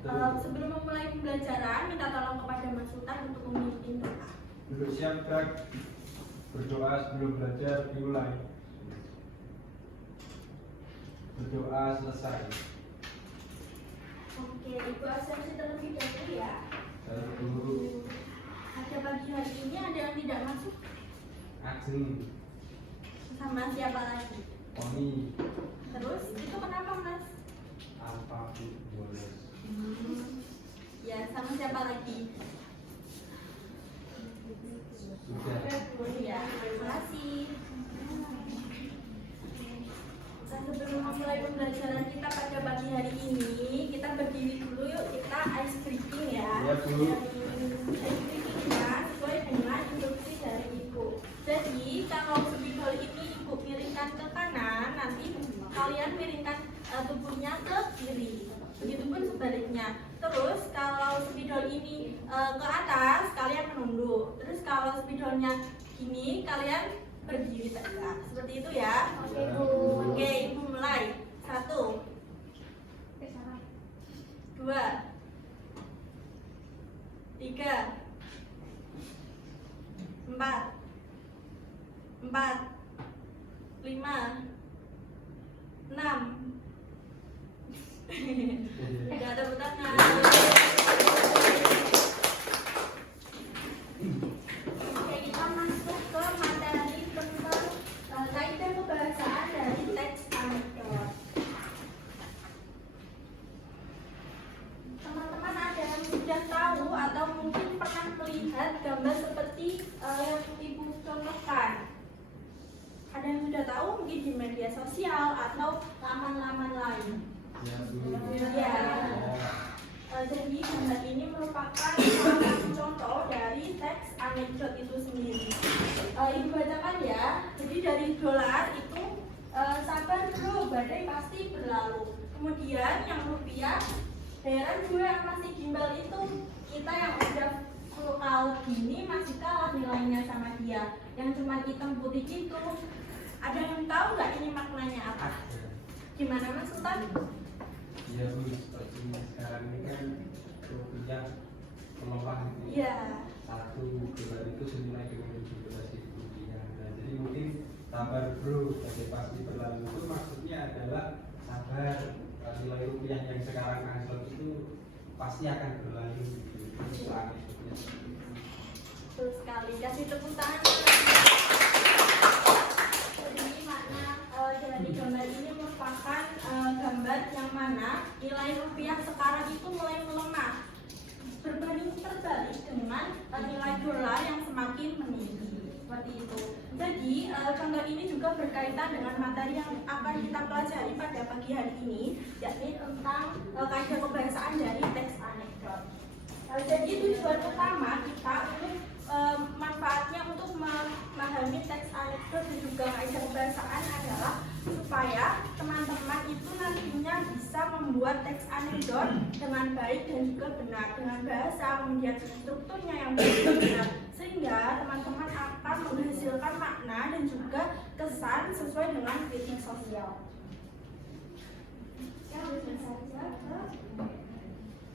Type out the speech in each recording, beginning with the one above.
Sebelum memulai pembelajaran, minta tolong kepada Mas Sultan untuk memimpin doa. Duduk siap, Kak. Berdoa sebelum belajar dimulai. Berdoa selesai. Oke, Ibu absensi terlebih dahulu ya. Saya dulu. Ada pagi hari ini ada yang tidak masuk? Ajeng. Sama siapa lagi? Poni. Terus itu kenapa Mas? Apa boleh? Ya, sama siapa lagi? Sudah. Ya, terima kasih. Dan sebelum memulai pembelajaran kita pada pagi hari ini, kita berdiri dulu yuk, kita ice breaking ya. Ya, Bu. Ice breakingnya sesuai dengan instruksi dari Ibu. Jadi kalau spidol ini Ibu miringkan ke kanan, nanti kalian miringkan tubuhnya ke kiri. Begitupun sebaliknya. Terus kalau spidol ini ke atas, kalian menunduk. Terus kalau spidolnya gini, kalian berdiri tegak. Seperti itu ya. Oke, Bu. Oke, Ibu mulai. 1, 2, 3, 4, 5, 6. Tidak ada tangan. Oke, kita masuk ke materi tentang kaidah kebahasaan dari teks anekdot. Teman-teman ada yang sudah tahu atau mungkin pernah melihat gambar seperti yang Ibu contohkan? Ada yang sudah tahu mungkin di media sosial atau laman-laman lain? Ya, Bu. Ya. Jadi gambar ini merupakan salah satu contoh dari teks anekdot itu sendiri. Ibu bacakan ya. Jadi dari dolar itu sabar bro, badai pasti berlalu. Kemudian yang rupiah, heran gue yang masih gimbal itu, kita yang udah lokal gini masih kalah nilainya sama dia yang cuma hitam putih itu. Ada yang tahu nggak ini maknanya apa? Gimana Mas Sultan? Ya, Bu. Seperti sekarang ini kan rupiah melemah gitu. Iya. Satu dolar itu senilai dengan 17.000 rupiah. Nah, jadi mungkin sabar bro, badai pasti berlalu itu maksudnya adalah sabar, nilai rupiah yang sekarang anjlok itu pasti akan berlalu. Itu anekdotnya. Betul sekali. Kasih tepuk tangan. Jadi makna dari gambar ini merupakan gambar yang mana nilai rupiah sekarang itu mulai melemah berbanding terbalik dengan nilai dolar yang semakin meninggi. Seperti itu. Jadi contoh ini juga berkaitan dengan materi yang akan kita pelajari pada pagi hari ini, yakni tentang kaidah kebahasaan dari teks anekdot. Jadi tujuan utama kita untuk manfaatnya untuk memahami teks anekdot dan juga kaidah kebahasaan adalah supaya teman-teman itu nantinya bisa membuat teks anekdot dengan baik dan juga benar, dengan bahasa kemudian strukturnya yang baik dan benar, sehingga teman-teman akan menghasilkan makna dan juga kesan sesuai dengan kritik sosial. Ya,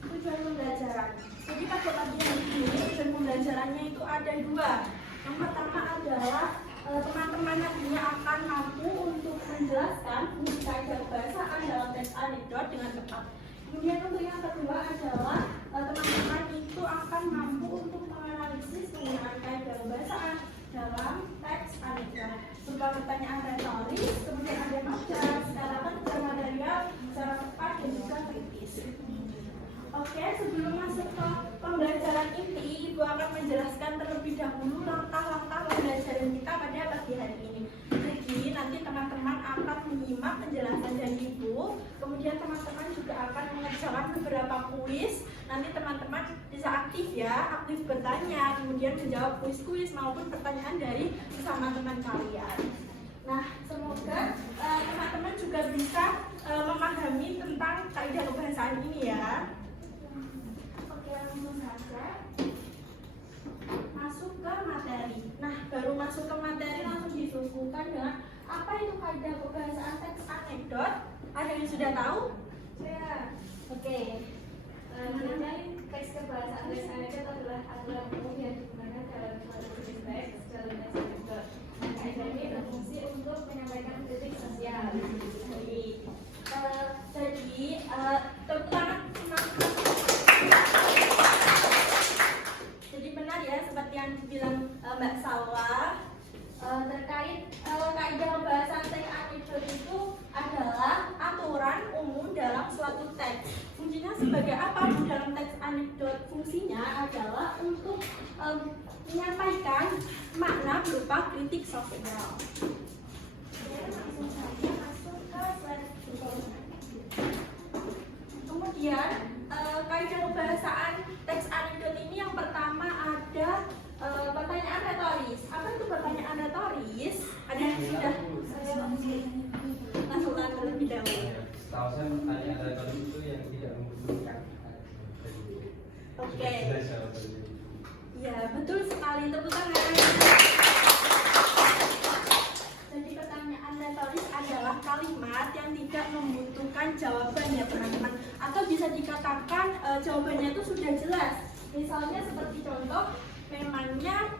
tujuan pembelajaran. Jadi pada pagi hari ini tujuan pembelajarannya itu ada dua. Yang pertama adalah teman-teman nantinya akan mampu untuk menjelaskan fungsi kaidah kebahasaan dalam teks anekdot dengan tepat. Kemudian untuk yang kedua adalah teman-teman itu akan mampu untuk menganalisis penggunaan kaidah kebahasaan dalam teks anekdot berupa pertanyaan retoris, kemudian ada nota, secara kerja material, secara tepat dan juga kritis. Oke, sebelum masuk ke pembelajaran inti, Ibu akan menjelaskan terlebih dahulu langkah-langkah pembelajaran kita pada pagi hari ini. Jadi nanti teman-teman akan menyimak penjelasan dari Ibu, kemudian teman-teman juga akan mengerjakan beberapa kuis. Nanti teman-teman bisa aktif ya, aktif bertanya, kemudian menjawab kuis-kuis maupun pertanyaan dari sesama teman kalian. Nah, semoga teman-teman juga bisa memahami tentang kaidah kebahasaan ini ya. Oke, langsung saja masuk ke materi. Nah, baru masuk ke materi langsung disuguhkan dengan apa itu kaidah kebahasaan teks anekdot. Ada yang sudah tahu? Ya. Oke. teks anekdot adalah aturan umum yang digunakan dalam suatu jenis teks dalam teks anekdot. Dan kaidah ini berfungsi untuk menyampaikan kritik sosial. Jadi terutama jadi benar ya seperti yang dibilang Mbak Salwa terkait kaidah pembahasan teks anekdot itu adalah aturan umum dalam suatu teks. Fungsinya sebagai apa dalam teks anekdot? Fungsinya adalah untuk menyampaikan makna berupa kritik sosial. Oke, langsung saja masuk ke slide berikutnya. Kemudian kaidah pembahasan teks anekdot ini yang pertama ada pertanyaan retoris. Apa itu pertanyaan retoris? Ada yang sudah langsung terlebih dahulu. Setahu saya pertanyaan retoris itu yang tidak membutuhkan. Oke. Jelas jawabannya. Ya, betul sekali. Tepuk tangan. Jadi pertanyaan retoris adalah kalimat yang tidak membutuhkan jawaban ya teman-teman. Atau bisa dikatakan jawabannya itu sudah jelas. Misalnya seperti contoh, memangnya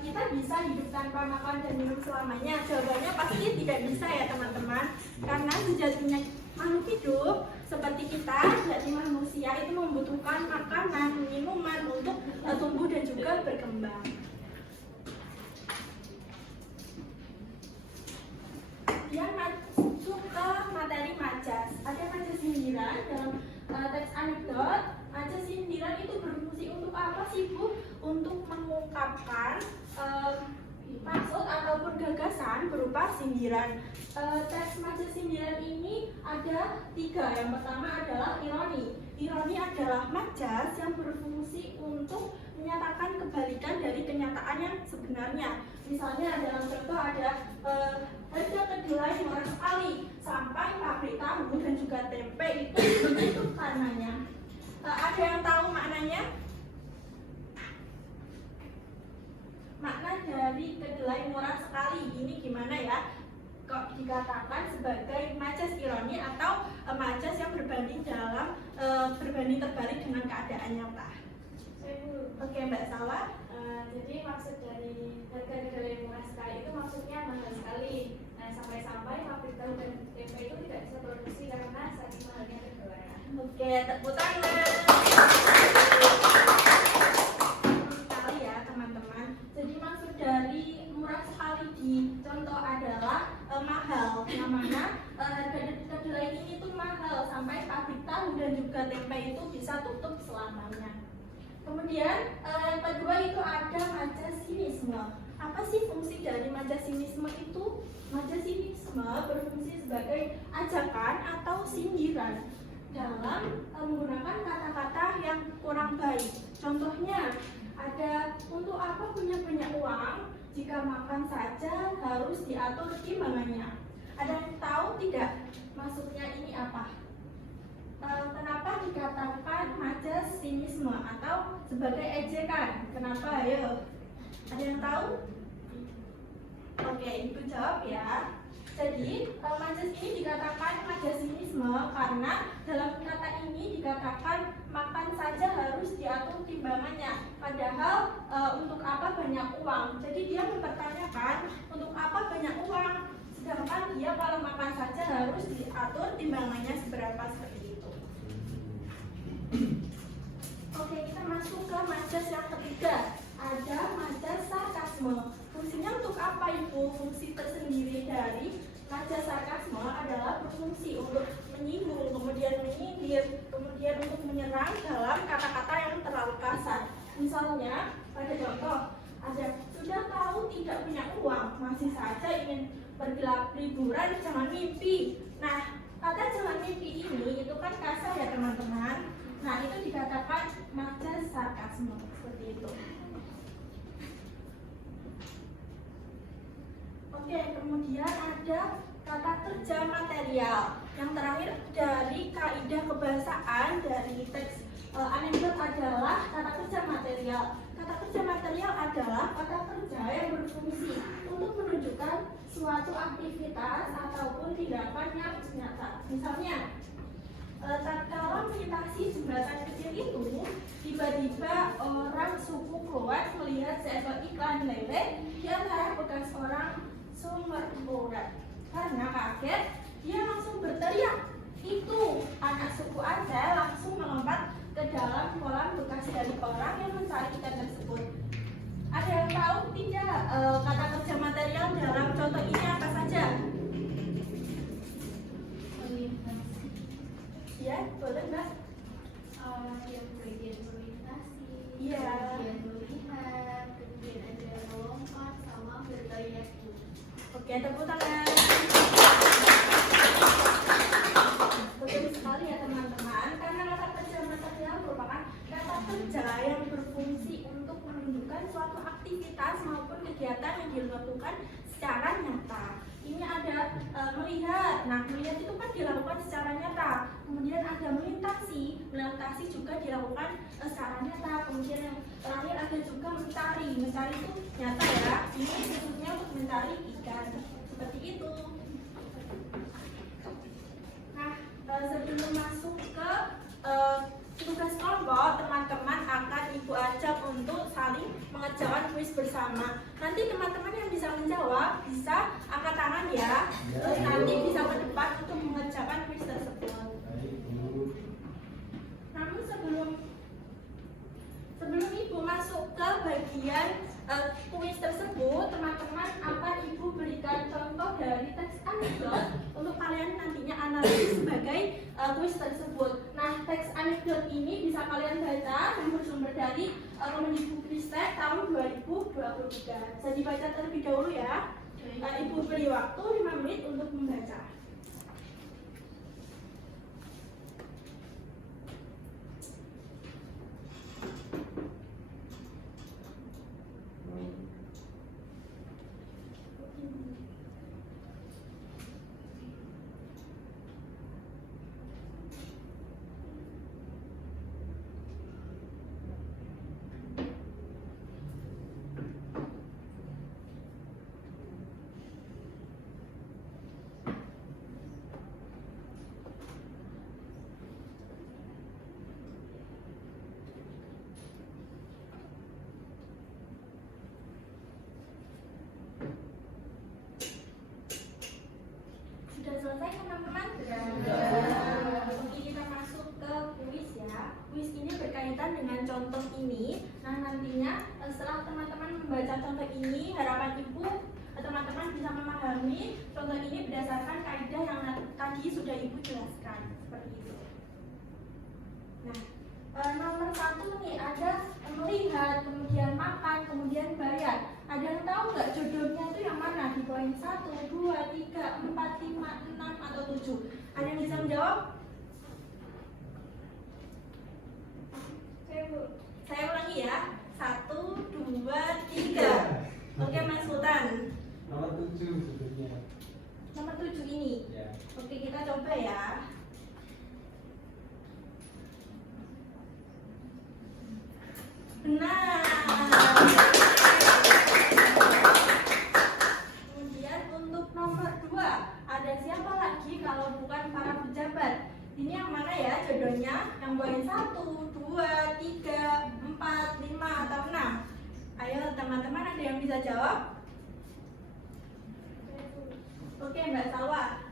kita bisa hidup tanpa makan dan minum selamanya? Jawabannya pasti tidak bisa ya teman-teman. Karena sejatinya makhluk hidup seperti kita, jadi manusia itu membutuhkan makanan, minuman untuk tumbuh dan juga berkembang. Dia masuk ke materi majas. Ada majas sindiran dalam teks anekdot. Majas sindiran itu berfungsi untuk apa sih Bu? Untuk mengungkapkan maksud ataupun gagasan berupa sindiran. Teks majas sindiran ini ada 3. Yang pertama adalah ironi. Ironi adalah majas yang berfungsi untuk menyatakan kebalikan dari kenyataan yang sebenarnya. Misalnya dalam contoh ada harga kedelai murah sekali sampai pabrik tahu dan juga tempe itu ditutup karenanya. Ada yang tahu maknanya? Makna dari kedelai murah sekali ini gimana ya? Kok dikatakan sebagai majas ironi atau majas yang berbanding dalam berbanding terbalik dengan keadaan nyata? Oke, Mbak Salwa. Jadi maksud dari harga kedelai murah sekali itu maksudnya mahal sekali. Nah, sampai-sampai pabrik tahu dan tempe itu tidak bisa produksi karena saking mahalnya kedelai. Oke, tepuk tangan. Sekali ya teman-teman. Jadi maksud dari murah sekali di contoh adalah mahal. Yang mana harga kedelai ini tuh mahal sampai pabrik tahu dan juga tempe itu bisa tutup selamanya. Kemudian yang kedua itu ada majas sinisme. Apa sih fungsi dari majas sinisme itu? Majas sinisme berfungsi sebagai ajakan atau sindiran dalam menggunakan kata-kata yang kurang baik. Contohnya ada, untuk apa punya banyak uang jika makan saja harus diatur timbangannya. Ada yang tahu tidak maksudnya ini apa? Kenapa dikatakan majas sinisme atau sebagai ejekan? Kenapa? Ayo, ada yang tahu? Oke, Ibu jawab ya. Jadi majas ini dikatakan majas sinisme karena dalam kata ini dikatakan makan saja harus diatur timbangannya. Padahal untuk apa banyak uang? Jadi dia mempertanyakan untuk apa banyak uang, sedangkan dia kalau makan saja harus diatur timbangannya seberapa seperti itu. Oke, kita masuk ke majas yang ketiga. Ada majas sarkasme. Fungsinya untuk apa Ibu? Fungsi tersendiri dari majas sarkasme adalah berfungsi untuk menyinggung, kemudian menyindir, kemudian untuk menyerang dalam kata-kata yang terlalu kasar. Misalnya, pada contoh, ada sudah tahu tidak punya uang, masih saja ingin pergi liburan, jangan mimpi. Nah, kata jangan mimpi ini itu kan kasar ya teman-teman. Nah, itu dikatakan majas sarkasme seperti itu. Oke, kemudian ada kata kerja material. Yang terakhir dari kaidah kebahasaan dari teks anekdot adalah kata kerja material. Kata kerja material adalah kata kerja yang berfungsi untuk menunjukkan suatu aktivitas ataupun tindakan yang nyata. Misalnya, tatkala melintasi jembatan kecil itu, tiba-tiba dengan lele di antara bekas orang sumber borat. Karena kaget, dia langsung berteriak. Itu anak suku Aceh langsung melompat ke dalam kolam bekas dari orang yang mencari ikan tersebut. Ada yang tahu tidak kata kerja material dalam contoh ini apa saja? Ya, boleh Mbak. Yang bagian melintasi, Iya. kemudian melihat, kemudian ada melompat sama berteriak. Oke, tepuk tangan. Betul sekali ya teman-teman, karena kata kerja material merupakan kata kerja yang berfungsi untuk menunjukkan suatu aktivitas maupun kegiatan yang dilakukan secara nyata. Ini ada melihat. Nah, melihat itu kan dilakukan secara nyata. Kemudian ada melintasi. Melintasi juga dilakukan secara nyata. Kemudian yang terakhir ada juga mencari. Mencari itu nyata ya. Ini khususnya untuk mencari ikan. Seperti itu. Nah, sebelum masuk ke tugas kelompok, teman-teman akan Ibu ajak untuk saling mengerjakan kuis bersama. Nanti teman-teman yang bisa menjawab bisa angkat tangan ya. Terus nanti bisa ke depan untuk mengerjakan kuis tersebut. Namun sebelum Ibu masuk ke bagian kuis tersebut, teman-teman akan Ibu berikan contoh dari teks anekdot untuk kalian nantinya analisis sebagai kuis tersebut. Nah, teks anekdot ini bisa kalian baca yang bersumber dari Kemendikbudristek tahun 2023. Bisa dibaca terlebih dahulu ya. Ibu beri waktu 5 menit untuk membaca. Sudah selesai teman-teman? Oke, kita masuk ke kuis ya. Kuis ini berkaitan dengan contoh ini. Nah, nantinya setelah teman-teman membaca contoh ini, harapan Ibu teman-teman bisa memahami contoh ini berdasarkan kaidah yang tadi sudah Ibu jelaskan. Seperti itu. Nah, nomor 1 nih ada melihat, kemudian makan, kemudian bayar. Ada yang tahu nggak jodohnya itu yang mana? Di poin 1, 2, 3, 4, 5, 6, atau 7? Ada yang bisa menjawab? Saya ulangi ya. 1, 2, 3. Oke, Mas Sultan. Nomor 7 sebetulnya. Nomor 7 ini. Ya. Oke, kita coba ya. Benar. Kemudian untuk nomor 2, ada siapa lagi kalau bukan para pejabat? Ini yang mana ya jodohnya? Yang poin 1, 2, 3, 4, 5, atau 6? Ayo teman-teman, ada yang bisa jawab? Oke, Mbak Salwa.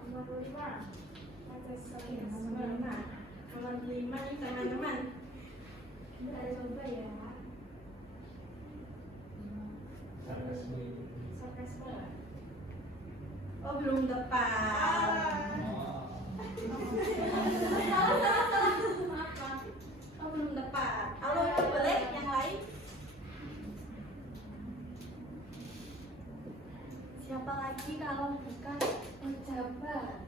Nomor 5. Oke, nomor 5. Nomor 5 nih teman-teman. Kita coba ya. Sarkasme itu. Sarkasme. Oh, belum tepat. Salah. Oh, belum tepat. Halo, boleh yang lain? Siapa lagi kalau bukan pejabat?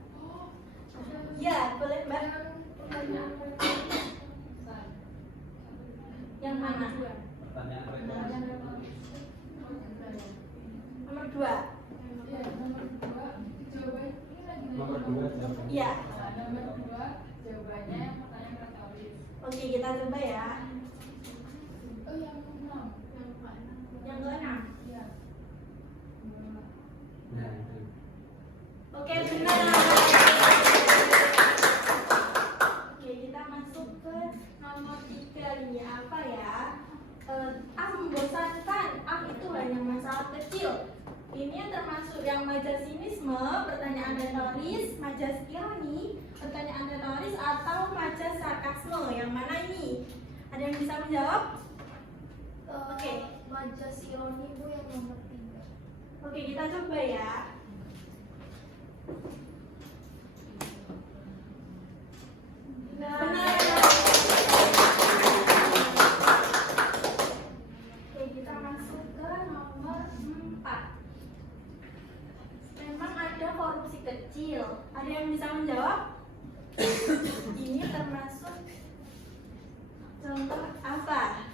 Ya, boleh Mbak. Yang mana? Pertanyaan mereka. Nomor 2. Nomor 2 jawabannya. Iya. Jawabannya pertanyaan retoris. Oke, kita coba ya. Yang ke-6. Nah, itu. Oke, benar. Oke, kita masuk ke nomor 3 ini apa ya? membosankan, itu hanya masalah kecil. Ini yang termasuk yang majas sinisme, pertanyaan retoris, majas ironi, pertanyaan retoris, atau majas sarkasme. Yang mana ini? Ada yang bisa menjawab? Oke. Majas ironi Bu yang nomor 3. Oke, kita coba ya. Benar. Oke, kita masuk ke nomor 4. Memang ada korupsi kecil. Ada yang bisa menjawab? Ini termasuk contoh apa?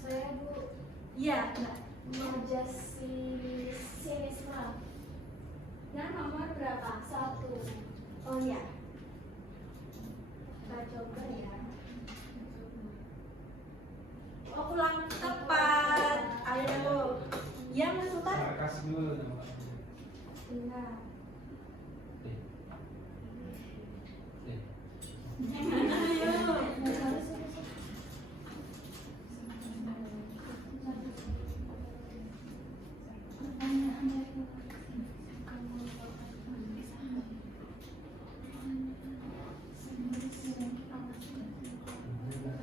Saya Bu. Iya, Mbak. Majas sinisme. Yang nomor berapa? 1. Oh iya. Kita coba ya. Oh, kurang tepat. Ayo. Iya, Mas Sultan. Sarkasme namanya. Benar. Eh. Yang mana ayo?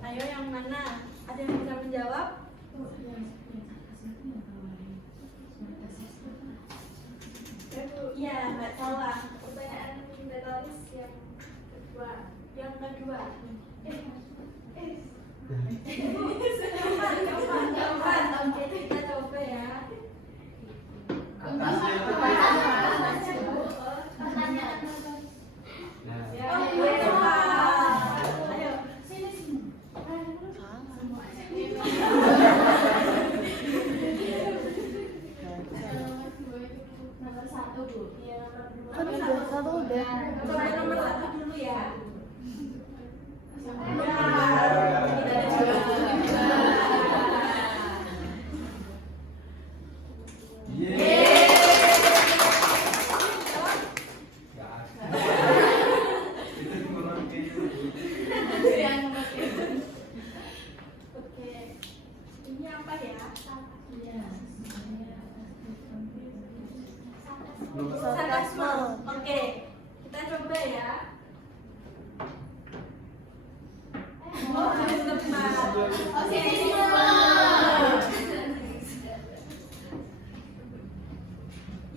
Ayo, yang mana? Ada yang bisa menjawab? Iya, nggak salah. Pertanyaan retoris yang kedua. Yang kedua. Oke, kita coba ya. Atasnya itu nah, Oh, gue tepat. Ayo. Nomor 1 Bu. Iya, nomor 2. Kan nomor 1 udah. Coba nomor 1 dulu ya. nggak ada. Itu cuma gitu. Oke. Ini apa ya? Sarkasme. Oke. Kita coba ya. Oh, harus tepat. Oke.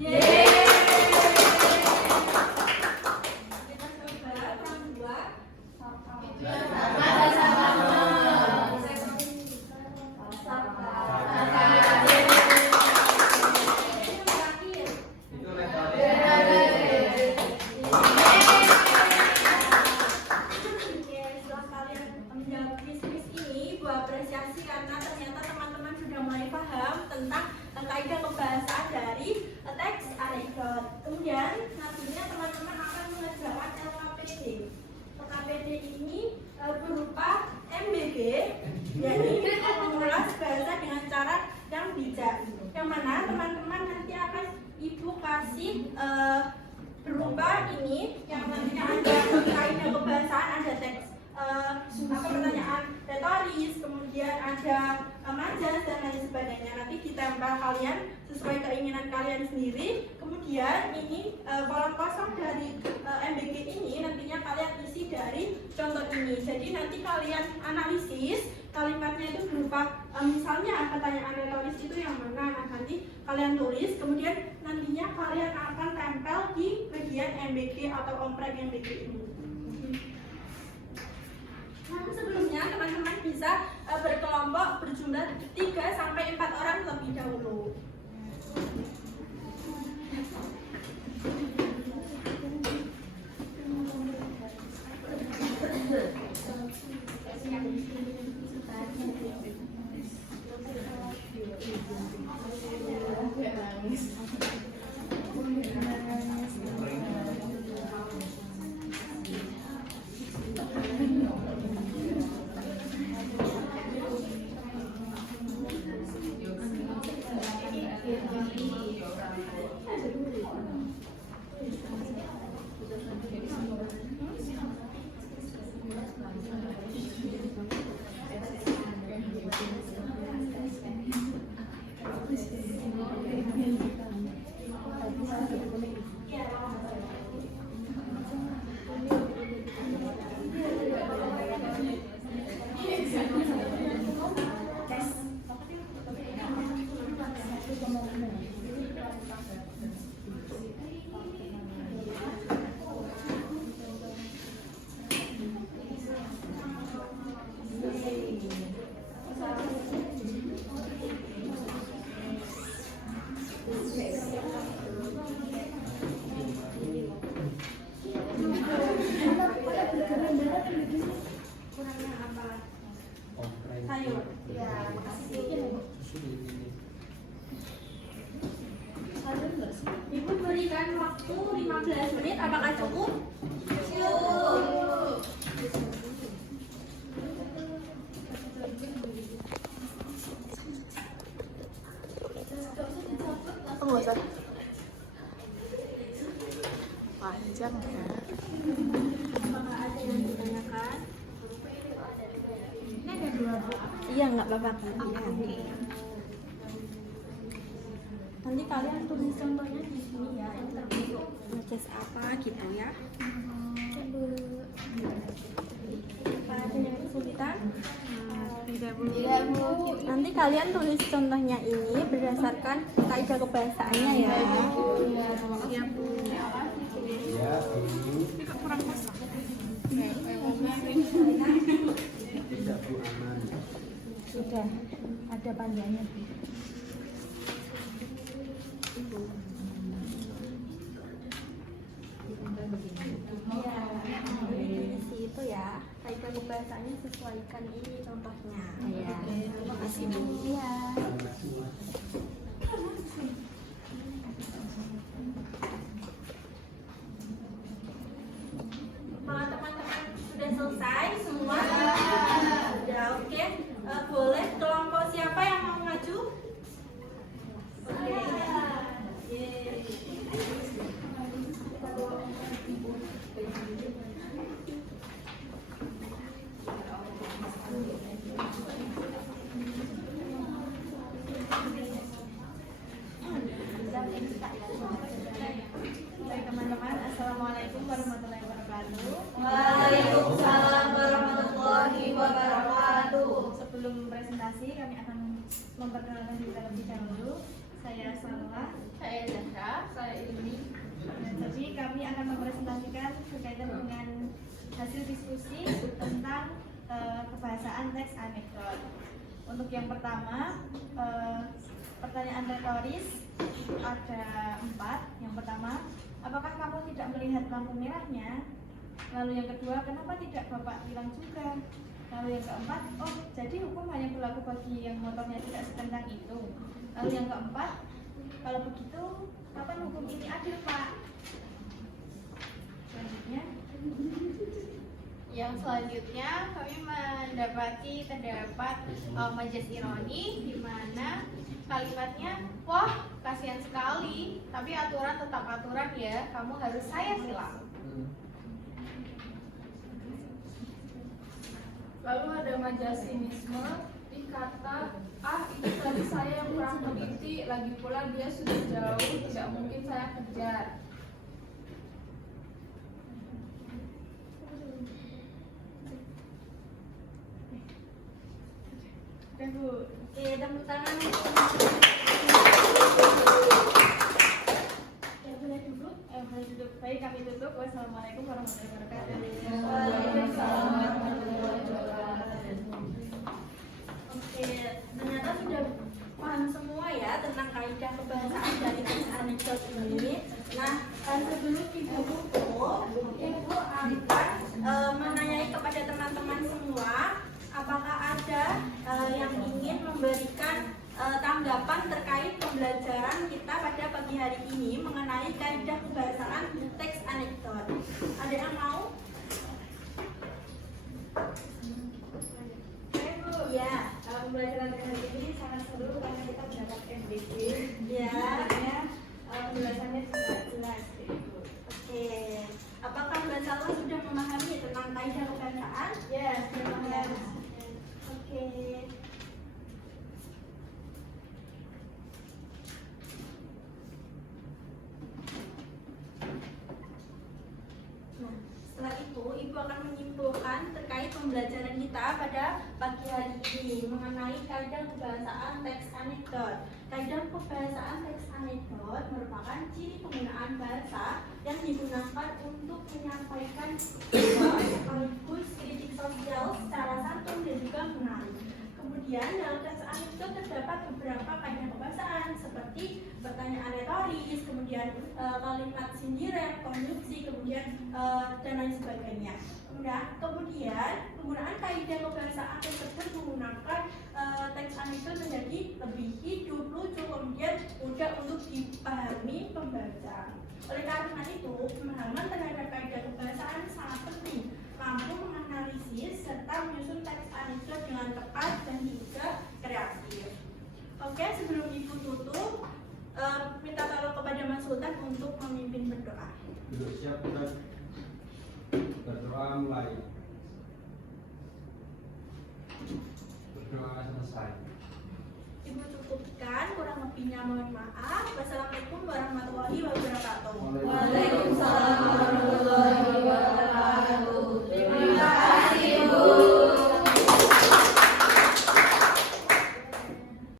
Yeay. Kita coba yang kedua. Itu retoris. Setelah kalian menjawab kuis ini, gue apresiasi karena ternyata teman-teman sudah mulai paham tentang kaidah kebahasaan dari teks anekdot. Kemudian nantinya teman-teman akan mengerjakan LKPD. LKPD ini berupa MBG, yaitu mengulas bahasa dengan cara yang bijak. Yang mana teman-teman nanti akan ibu kasih berupa ini yang nantinya ada kaidah kebahasaan, ada teks pertanyaan retoris, kemudian ada majas dan lain sebagainya. Nanti ditempel kalian sesuai keinginan kalian sendiri. Kemudian ini kolom kosong dari MBG ini nantinya kalian isi dari contoh ini. Jadi nanti kalian analisis kalimatnya itu berupa misalnya pertanyaan retoris itu yang mana. Nah, nanti kalian tulis, kemudian nantinya kalian akan tempel di bagian MBG atau omprek MBG ini. Nah, sebelumnya teman-teman bisa berkelompok berjumlah 3 sampai 4 orang terlebih dahulu. Kurangnya apa? Komprehensif. Sayur. Ya, makasih. Ibu berikan waktu 15 menit, apakah cukup? Cukup. Panjang ya. Apakah ada yang ditanyakan? Ini ada 2 Bu. Iya, nggak apa-apa kan? Oke. Nanti kalian tulis contohnya di sini ya, ini termasuk ngeces apa gitu ya. Apa ada yang kesulitan? Tidak Bu. Nanti kalian tulis contohnya ini berdasarkan kaidah kebahasaannya ya. Iya Bu. Ya, Bu. Tidak kurang kosong. Tidak Bu, aman. Sudah ada panjangnya. Ya, di situ ya, kaidah kebahasaannya sesuaikan ini contohnya. Iya. Terima kasih Bu. Iya. Anak semua. Kalau teman-teman sudah selesai semua, sudah oke. Boleh kelompok siapa yang mau maju? Oke. Yeay. Baik teman-teman, assalamualaikum warahmatullahi wabarakatuh. Waalaikumsalam warahmatullahi wabarakatuh. Sebelum presentasi kami akan memperkenalkan diri terlebih dahulu. Saya Salwa, Saya Zahra, saya Ilmi. dan jadi kami akan mempresentasikan berkaitan dengan hasil diskusi tentang kebahasaan teks anekdot. Untuk yang pertama, pertanyaan retoris ada 4. Yang pertama, apakah kamu tidak melihat lampu merahnya? Lalu yang kedua, kenapa tidak Bapak bilang juga? Lalu yang keempat, oh jadi hukum hanya berlaku bagi yang motornya tidak sekencang itu. Lalu yang keempat, kalau begitu kapan hukum ini adil Pak? Selanjutnya, Yang selanjutnya kami mendapati terdapat majas ironi di mana kalimatnya, wah kasihan sekali, tapi aturan tetap aturan ya, kamu harus saya silang. Lalu ada majas sinisme di kata, ah itu tadi saya yang kurang teliti, lagi pula dia sudah jauh, tidak mungkin saya kejar. oke Bu. Oke, tepuk tangan. Ya, boleh duduk. Boleh duduk. Baik, kami tutup. Wassalamualaikum warahmatullahi wabarakatuh. Waalaikumsalam warahmatullahi wabarakatuh. Oke, ternyata sudah paham semua ya tentang kaidah kebahasaan dari teks anekdot ini. Nah, sebelum ibu tutup, ibu akan menanyai kepada teman-teman semua, apakah ada yang ingin memberikan tanggapan terkait pembelajaran kita pada pagi hari ini mengenai kaidah kebahasaan teks anekdot. Ada yang mau? Oke Bu. Ya. Pembelajaran hari ini sangat seru karena kita mendapat MBG. Ya. Artinya penjelasannya juga jelas gitu. Oke. Apakah Mbak Salwa sudah memahami tentang kaidah kebahasaan? Ya, terima kasih. Oke. Nah, setelah itu Ibu akan menyimpulkan terkait pembelajaran kita pada pagi hari ini mengenai kaidah kebahasaan teks anekdot. Kaidah kebahasaan teks anekdot merupakan ciri penggunaan bahasa yang digunakan untuk menyampaikan sekaligus kritik sosial secara santun dan juga menarik. Kemudian dalam teks anekdot terdapat beberapa kaidah kebahasaan seperti pertanyaan retoris, baris, kemudian kalimat sindiran, konjungsi, kemudian dan lain sebagainya. Kemudian penggunaan kaidah kebahasaan tersebut menggunakan teks anekdot menjadi lebih hidup, lucu, kemudian mudah untuk dipahami pembaca. Oleh karena itu, pemahaman terhadap kaidah kebahasaan sangat penting, mampu menganalisis serta menyusun teks anekdot dengan tepat dan juga kreatif. Oke, sebelum Ibu tutup, minta tolong kepada Mas Sultan untuk memimpin berdoa. Duduk siap, kita berdoa mulai. Berdoa selesai. Ibu cukupkan, kurang lebihnya mohon maaf. Wassalamualaikum warahmatullahi wabarakatuh. Waalaikumsalam